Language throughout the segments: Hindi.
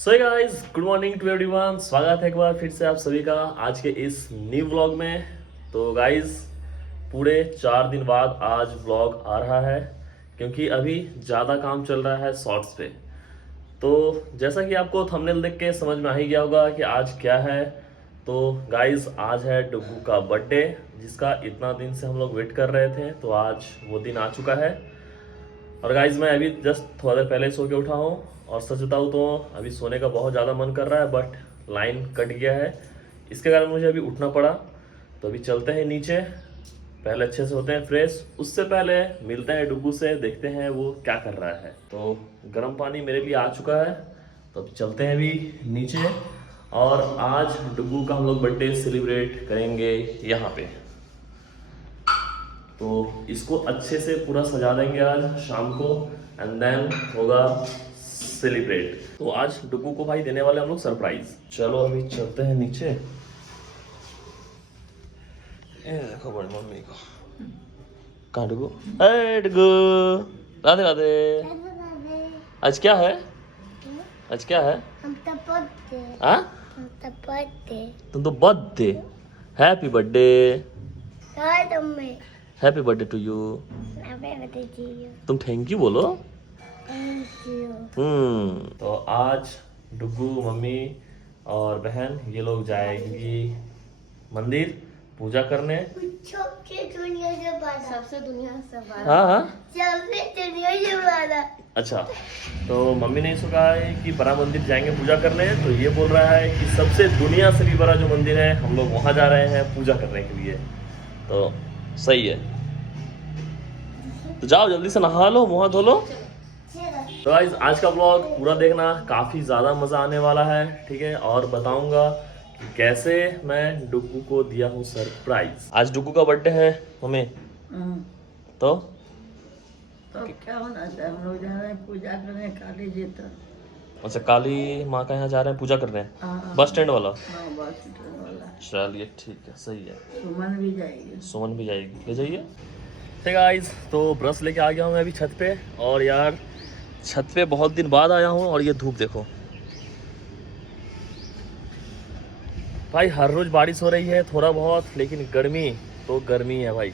So guys, good morning to everyone. स्वागत है एक बार फिर से आप सभी का आज के इस न्यू व्लॉग में। तो गाइस, पूरे 4 दिन बाद आज व्लॉग आ रहा है क्योंकि अभी ज़्यादा काम चल रहा है शॉर्ट्स पे। तो जैसा कि आपको थंबनेल देख के समझ में आ ही गया होगा कि आज क्या है। तो गाइस, आज है डुग्गू का बर्थडे जिसका इतना दिन से हम लोग वेट कर रहे थे। तो आज वो दिन आ चुका है। और गाइज, मैं अभी जस्ट थोड़ा देर पहले सो के उठा हूँ और सच बताऊँ तो अभी सोने का बहुत ज़्यादा मन कर रहा है, बट लाइन कट गया है। इसके कारण मुझे अभी उठना पड़ा। तो अभी चलते हैं नीचे, पहले अच्छे से होते हैं फ्रेश। उससे पहले मिलते हैं डुग्गू से, देखते हैं वो क्या कर रहा है। तो गर्म पानी मेरे लिए आ चुका है, तो अभी चलते हैं अभी नीचे। और आज डुग्गू का हम लोग बर्थडे सेलिब्रेट करेंगे यहाँ पे। तो इसको अच्छे से पूरा सजा देंगे आज शाम को, एंड देन होगा सेलिब्रेट। तो आज डुग्गू को भाई देने वाले हम लोग सरप्राइज। चलो अभी चलते हैं नीचे। ये देखो बड़ी मम्मी को। कहाँ डुग्गू? अरे डुग्गू, राधे राधे। आज क्या है? आज क्या है? हाँ? तुम तो birthday. Happy birthday. Happy birthday to you. तुम थैंक यू बोलो। तो आज डुग्गू, मम्मी और बहन ये लोग जाएंगी मंदिर पूजा करने। सबसे दुनिया से बड़ा। हाँ हाँ, सबसे दुनिया से बड़ा। अच्छा। तो मम्मी ने इसको कहा है कि बड़ा मंदिर जाएंगे पूजा करने। तो ये बोल रहा है कि सबसे दुनिया से भी बड़ा जो मंदिर है हम लोग वहाँ जा रहे हैं पूजा करने के लिए। तो सही है, तो जाओ जल्दी से नहा लो, मुँह धो लो। तो गाइस, आज का व्लॉग पूरा देखना, काफ़ी ज़्यादा मज़ा आने वाला है, ठीक है। और बताऊंगा कि कैसे मैं डुग्गू को दिया हूँ सरप्राइज। आज डुग्गू का बर्थडे है मम्मी। तो क्या होना चाहिए? हम लोग जा रहे हैं पूजा करने काली जी तक। अच्छा, काली माँ का यहाँ जा रहे हैं पूजा करने, हाँ, बस स्टैंड वाला। हाँ, बस स्टैंड वाला। चलिए ठीक है, सही है। सुमन भी जाएगी। सुमन भी जाएगी, ले जाइए। ठीक गाइस, तो ब्रश लेके आ गया हूँ मैं अभी छत पे। और यार, छत पे बहुत दिन बाद आया हूँ और ये धूप देखो भाई। हर रोज बारिश हो रही है थोड़ा बहुत, लेकिन गर्मी तो गर्मी है भाई।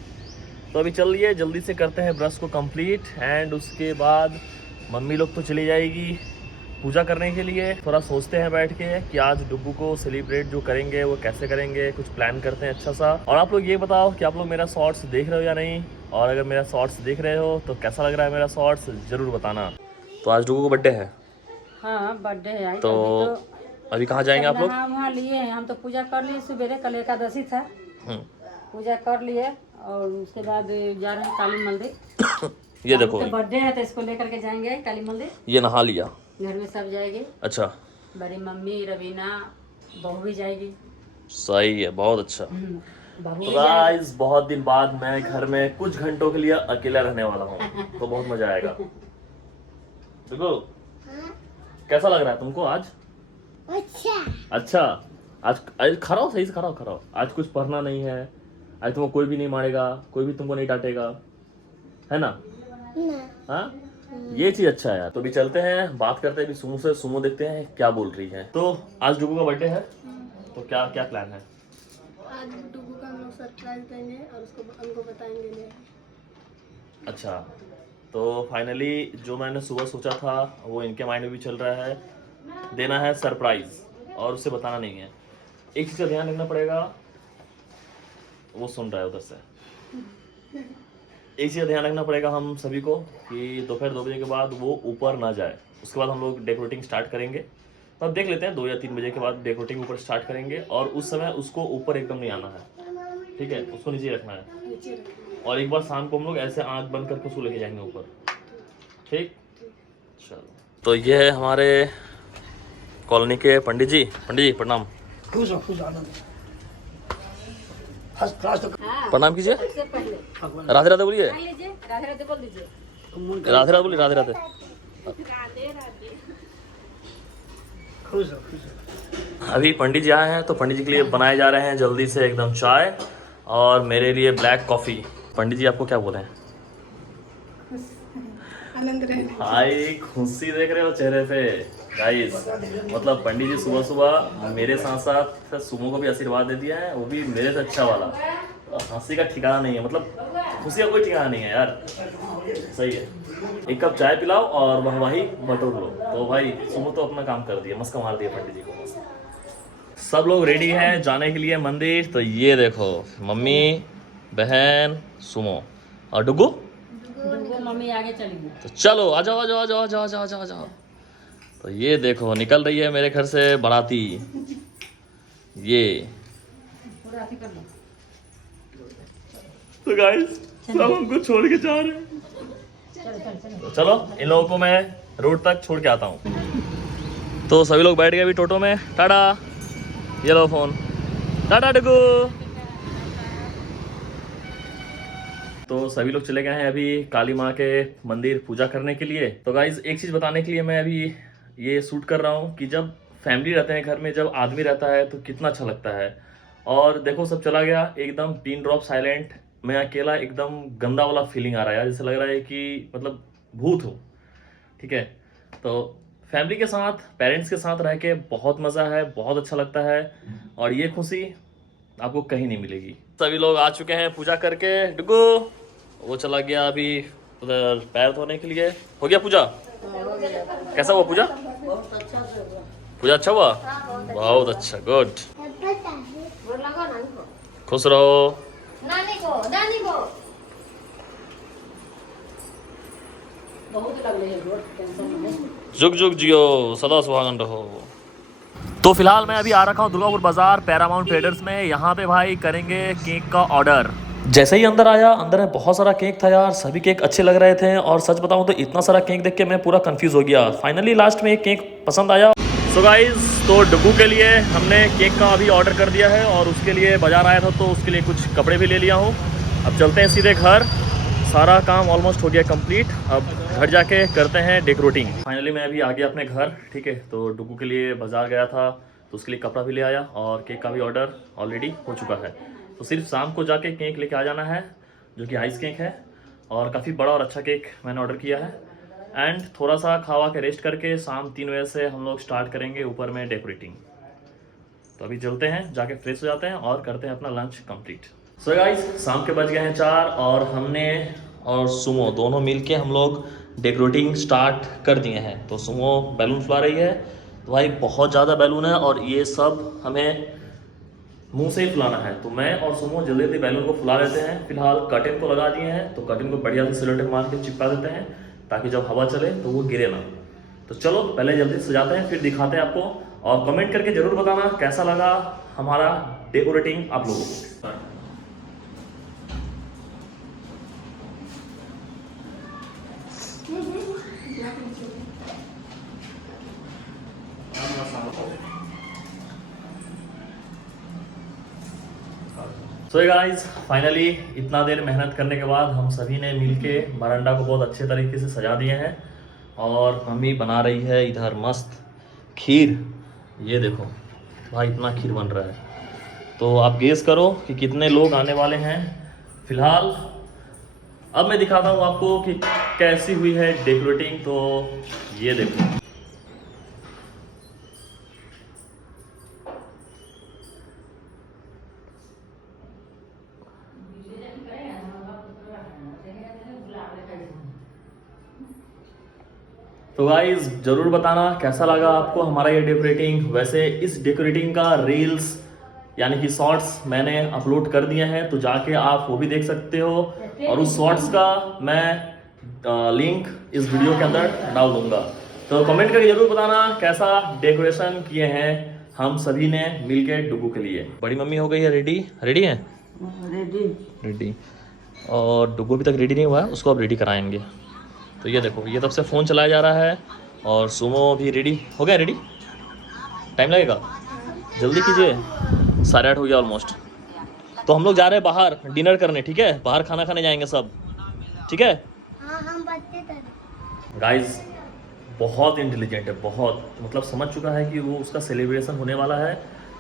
तो अभी चलिए जल्दी से करते हैं ब्रश को कंप्लीट, एंड उसके बाद मम्मी लोग तो चली जाएगी पूजा करने के लिए। थोड़ा सोचते हैं बैठ के कि आज डुग्गू को सेलिब्रेट जो करेंगे वो कैसे करेंगे, कुछ प्लान करते हैं अच्छा सा। और आप लोग ये बताओ कि आप लोग मेरा शॉर्ट्स देख रहे हो या नहीं, और अगर मेरा शॉर्ट्स देख रहे हो तो कैसा लग रहा है मेरा शॉर्ट्स, ज़रूर बताना। तो आज डुग्गू का बर्थडे है। हाँ, बर्थडे है। तो अभी कहाँ जाएंगे आप लोग? वहाँ लिए हैं, हम तो पूजा कर लिए सवेरे, कल एकादशी था। पूजा कर लिए और उसके बाद जा रहे हैं काली मंदिर। ये देखो, तो बर्थडे है तो इसको लेकर के जाएंगे काली मंदिर। ये नहा लिया, घर में सब जाएंगे। अच्छा। बड़ी मम्मी, रवीना, बहू भी जाएगी। सही है, बहुत अच्छा। बहू तो भी गाइस, बहुत दिन बाद मैं घर में कुछ घंटों के लिए अकेला रहने वाला हूँ, तो बहुत मजा आएगा। देखो कैसा लग रहा है तुमको आज? अच्छा। आज खड़ा हो, सही से खड़ा हो। आज कुछ पढ़ना नहीं है, आज तुमको कोई भी नहीं मारेगा, कोई भी तुमको नहीं डांटेगा, है ना? हाँ, ये चीज अच्छा है यार। तो अभी चलते हैं, बात करते हैं अभी सुमो से। सुमो देखते हैं क्या बोल रही है। तो आज डुग्गू का बर्थडे है, तो क्या क्या प्लान है? आज डुग्गू का हम लोग सरप्राइज देंगे और उसको हमको बताएंगे नहीं। अच्छा, तो फाइनली जो मैंने सुबह सोचा था वो इनके माइंड में भी चल रहा है, देना है सरप्राइज और उसे बताना नहीं है। एक चीज़ का ध्यान रखना पड़ेगा, वो सुन रहा है उधर से। एक चीज़ का ध्यान रखना पड़ेगा हम सभी को कि दोपहर 2 बजे के बाद वो ऊपर ना जाए। उसके बाद हम लोग डेकोरेटिंग स्टार्ट करेंगे। तो अब देख लेते हैं 2 या 3 बजे के बाद डेकोरेटिंग ऊपर स्टार्ट करेंगे, और उस समय उसको ऊपर एकदम नहीं आना है, ठीक है? उसको नीचे रखना है। और एक बार शाम को हम लोग ऐसे आंख बंद करके उसको लेके जाएंगे ऊपर, ठीक? चलो, तो ये है हमारे कॉलोनी के पंडित जी। पंडित जी प्रणाम। प्रणाम कीजिए, राधे राधे बोलिए। राधे राधे बोल दीजिए। राधे राधे बोलिए, राधे राधे। अभी पंडित जी आए हैं, तो पंडित जी के लिए बनाए जा रहे हैं जल्दी से एकदम चाय, और मेरे लिए ब्लैक कॉफ़ी। पंडित जी आपको क्या बोले हैं? आनंद रहे। भाई खुशी देख रहे हो चेहरे पे? गाइस मतलब पंडित जी सुबह सुबह मेरे साथ साथ सुमो को भी आशीर्वाद दे दिया है, वो भी मेरे से अच्छा वाला। हंसी का ठिकाना नहीं है, मतलब खुशी का कोई ठिकाना नहीं है यार। सही है, एक कप चाय पिलाओ और वही बटोर लो। तो भाई सुमो तो अपना काम कर दिया, मस्का मार दिया पंडित जी को। सब लोग रेडी हैं जाने के लिए मंदिर। तो ये देखो मम्मी, बहन, सुमो और डुगू। मम्मी आगे चली गई। तो चलो आ जाओ आ जाओ आ जाओ आ जाओ आ जाओ आ जाओ आ जाओ। तो ये देखो निकल रही है मेरे घर से बाराती। ये तो गाइस सब हमको छोड़ के जा रहे हैं। तो चलो इन लोगों को मैं रोड तक छोड़ के आता हूँ। तो सभी लोग बैठ गए अभी टोटो में। टाटा, ये लो फोन। टाटा डुगू। तो सभी लोग चले गए हैं अभी काली माँ के मंदिर पूजा करने के लिए। तो गाइज एक चीज़ बताने के लिए मैं अभी ये शूट कर रहा हूँ कि जब फैमिली रहते हैं घर में, जब आदमी रहता है तो कितना अच्छा लगता है। और देखो सब चला गया, एकदम पिन ड्रॉप साइलेंट, मैं अकेला, एकदम गंदा वाला फीलिंग आ रहा है यार। जैसे लग रहा है कि मतलब भूत हूँ। ठीक है, तो फैमिली के साथ, पेरेंट्स के साथ रह के बहुत मज़ा है, बहुत अच्छा लगता है। और ये खुशी आपको कहीं नहीं मिलेगी। सभी लोग आ चुके हैं पूजा करके। डुगू वो चला गया अभी उधर पैर धोने के लिए। हो गया पूजा? कैसा हुआ पूजा? पूजा अच्छा हुआ? बहुत अच्छा, गुड। खुश रहो। जुग जुग जियो, सदा सुहागन रहो। तो फिलहाल मैं अभी आ रखा हूँ दुर्गापुर बाजार पैरामाउंट ट्रेडर्स में। यहाँ पे भाई करेंगे केक का ऑर्डर। जैसे ही अंदर आया, अंदर में बहुत सारा केक था यार, सभी केक अच्छे लग रहे थे। और सच बताऊँ तो इतना सारा केक देख के मैं पूरा कंफ्यूज हो गया। फाइनली लास्ट में एक केक पसंद आया। सो गाइज तो डुगू के लिए हमने केक का अभी ऑर्डर कर दिया है और उसके लिए बाजार आया था तो उसके लिए कुछ कपड़े भी ले लिया हूँ। अब चलते हैं सीधे घर। सारा काम ऑलमोस्ट हो गया कंप्लीट। अब घर जाके करते हैं डेकोरेटिंग। फाइनली मैं अभी आ गया अपने घर। ठीक है, तो डुगू के लिए बाजार गया था तो उसके लिए कपड़ा भी ले आया और केक का भी ऑर्डर ऑलरेडी हो चुका है। तो सिर्फ शाम को जाके केक लेके आ जाना है, जो कि आइस केक है। और काफ़ी बड़ा और अच्छा केक मैंने ऑर्डर किया है। एंड थोड़ा सा खावा के रेस्ट करके शाम 3 बजे से हम लोग स्टार्ट करेंगे ऊपर में डेकोरेटिंग। तो अभी चलते हैं, जाके फ्रेश हो जाते हैं और करते हैं अपना लंच कंप्लीट। सो गाइस शाम के बज गए हैं 4 और हमने और सुमो दोनों मिलके हम लोग डेकोरेटिंग स्टार्ट कर दिए हैं। तो सुमो बैलून फुला रही है। तो भाई बहुत ज़्यादा बैलून है और ये सब हमें मुंह से ही फुलाना है। तो मैं और सुमो जल्दी जल्दी बैलून को फुला लेते हैं। फिलहाल कर्टेन को लगा दिए हैं, तो कर्टेन को बढ़िया से सिलोटेप मार के चिपका देते हैं ताकि जब हवा चले तो वो गिरे ना। तो चलो पहले जल्दी सजाते हैं, फिर दिखाते हैं आपको। और कमेंट करके ज़रूर बताना कैसा लगा हमारा डेकोरेटिंग आप लोगों को। सो गाइस फाइनली इतना देर मेहनत करने के बाद हम सभी ने मिलके बरांडा को बहुत अच्छे तरीके से सजा दिए हैं। और मम्मी बना रही है इधर मस्त खीर। ये देखो भाई इतना खीर बन रहा है। तो आप गेस करो कि कितने लोग आने वाले हैं। फिलहाल अब मैं दिखाता हूँ आपको कि कैसी हुई है डेकोरेटिंग। तो ये देखो, तो गाइज ज़रूर बताना कैसा लगा आपको हमारा ये डेकोरेटिंग। वैसे इस डेकोरेटिंग का रील्स यानी कि शॉर्ट्स मैंने अपलोड कर दिए हैं, तो जाके आप वो भी देख सकते हो। और उस शॉर्ट्स का मैं लिंक इस वीडियो के अंदर डाल दूंगा। तो कमेंट करके ज़रूर बताना कैसा डेकोरेशन किए हैं हम सभी ने मिलके डुगू के लिए। बड़ी मम्मी हो गई है रेडी। रेडी है? रेडी। और डुगू अभी तक रेडी नहीं हुआ है, उसको अब रेडी कराएंगे। तो ये देखो, ये तब से फ़ोन चलाया जा रहा है। और सुमो भी रेडी हो गया। रेडी टाइम लगेगा, जल्दी कीजिए। 8:30 हो गया ऑलमोस्ट। तो हम लोग जा रहे हैं बाहर डिनर करने। ठीक है, बाहर खाना खाने जाएंगे सब। ठीक है गाइज, बहुत इंटेलिजेंट है, बहुत मतलब समझ चुका है कि वो उसका सेलिब्रेशन होने वाला है।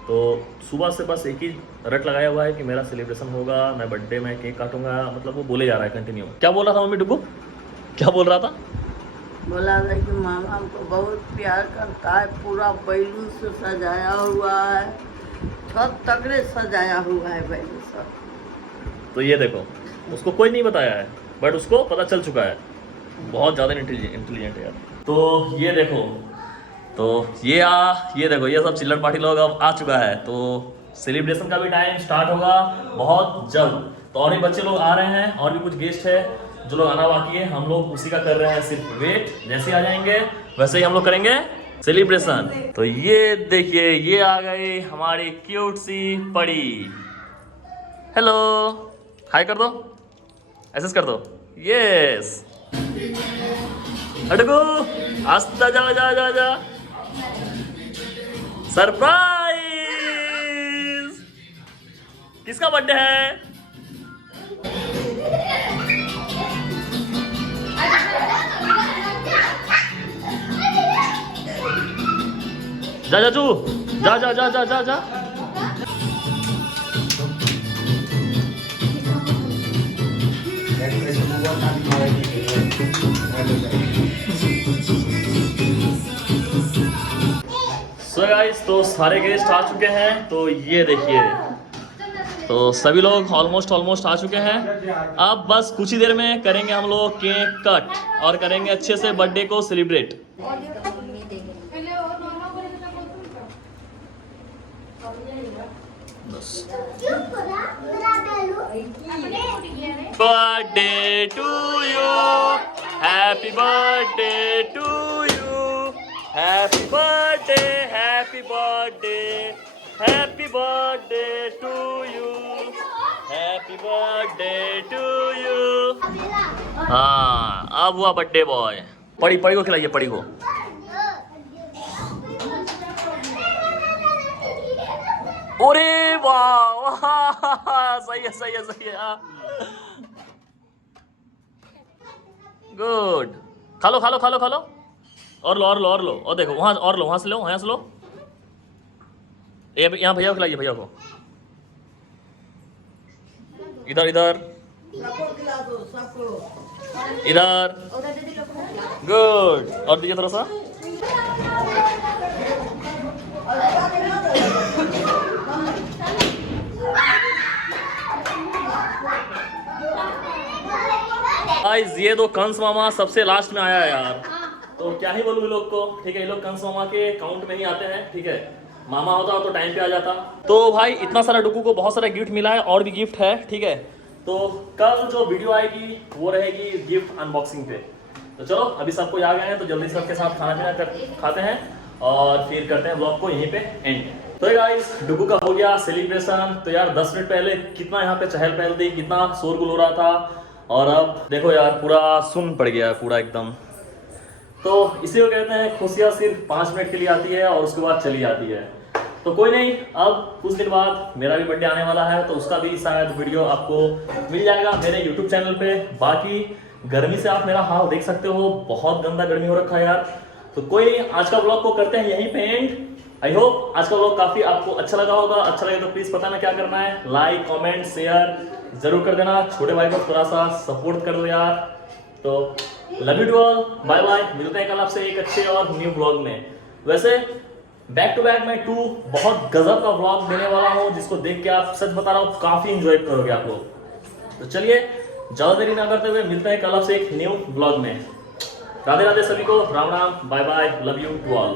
तो सुबह से बस एक ही रट लगाया हुआ है कि मेरा सेलिब्रेशन होगा, मैं बर्थडे में केक काटूंगा। मतलब वो बोले जा रहा है कंटिन्यू। क्या बोल रहा था मम्मी डुगू? क्या बोल रहा था? बोला था कि मामा हमको बहुत प्यार करता है, पूरा बैलून से सजाया हुआ है, छत तक रे सजाया हुआ है बैलून सब। तो ये देखो, उसको कोई नहीं बताया है बट उसको पता चल चुका है। बहुत ज़्यादा इंटेलिजेंट है यार। तो ये देखो, तो ये देखो, ये सब चिल्लर पार्टी लोग अब आ चुका है। तो सेलिब्रेशन का भी टाइम स्टार्ट होगा बहुत जल्द। तो और भी बच्चे लोग आ रहे हैं और भी कुछ गेस्ट है जो लोग आना बाकी है। हम लोग उसी का कर रहे हैं सिर्फ वेट। जैसे आ जाएंगे वैसे ही हम लोग करेंगे सेलिब्रेशन। तो ये देखिए, ये आ गई हमारी क्यूट सी परी। हेलो, हाय कर दो, ऐसे कर दो, यस। अटको, आस्ता जा जा जा जा। सरप्राइज! किसका बर्थडे है? जा जा तू, जा जा जा जा जा जा। सो गाइस, तो सारे गेस्ट आ चुके हैं। तो ये देखिए, तो सभी लोग ऑलमोस्ट आ चुके हैं। अब बस कुछ ही देर में करेंगे हम लोग केक कट और करेंगे अच्छे से बर्थडे को celebrate. Birthday to you, happy birthday to you, happy birthday, happy birthday, happy birthday to you, happy birthday to you. हाँ, अब हुआ बर्थडे बॉय। पड़ी को खिलाइए, पड़ी को। अरे वाह, सही है सही है सही है। गुड, खा लो खा लो खा लो खा लो, और लो और लो और लो। और देखो वहां, और लो, वहां से लो, वहां से लो। ये यहाँ भैया को खिलाइए, भैया को। इधर इधर इधर, गुड। और दीजिए थोड़ा सा। गाइस, ये तो कंस मामा सबसे लास्ट में आया है यार। तो क्या ही बोलूं लोग को, ठीक है। ये लोग कंस मामा के काउंट में ही आते हैं, ठीक है। मामा होता तो टाइम पे आ जाता। तो भाई इतना सारा डुकू को बहुत सारा गिफ्ट मिला है और भी गिफ्ट है, ठीक है। तो कल जो वीडियो आएगी वो रहेगी गिफ्ट अनबॉक्सिंग पे। तो चलो, अभी सब कोई आ गए हैं तो जल्दी सबके साथ खाना पीना खाते हैं और फिर करते हैं ब्लॉग को यहीं पे एंड। तो गाइस, डुगू का हो गया सेलिब्रेशन। तो यार 10 मिनट पहले कितना यहाँ पे चहल पहल थी, कितना शोरगुल हो रहा था, और अब देखो यार पूरा सुन पड़ गया है पूरा एकदम। तो इसी को कहते हैं खुशियाँ सिर्फ 5 मिनट के लिए आती है और उसके बाद चली जाती है। तो कोई नहीं, अब कुछ दिन बाद मेरा भी बर्थडे आने वाला है, तो उसका भी शायद वीडियो आपको मिल जाएगा मेरे YouTube चैनल पे। बाकी गर्मी से आप मेरा हाल देख सकते हो, बहुत गंदा गर्मी हो रखा है यार। तो कोई नहीं, आज का ब्लॉग को करते हैं यहीं पे एंड। आई होप आज का ब्लॉग काफी आपको अच्छा लगा होगा। अच्छा लगे तो प्लीज पता ना क्या करना है, लाइक कमेंट शेयर जरूर कर देना। छोटे भाई को थोड़ा सा सपोर्ट कर दो यार। तो love you to all, bye bye. मिलते हैं कल आपसे एक अच्छे और न्यू ब्लॉग में। वैसे बैक टू बैक मैं 2 बहुत गजब का ब्लॉग देने वाला हूँ, जिसको देख के आप सच बता रहा हूँ काफी इंजॉय करोगे आप लोग। तो चलिए, ज्यादा देरी ना करते हुए मिलते हैं कल आपसे एक न्यू ब्लॉग में। राधे राधे सभी को, Ram Ram, bye bye, love you to all.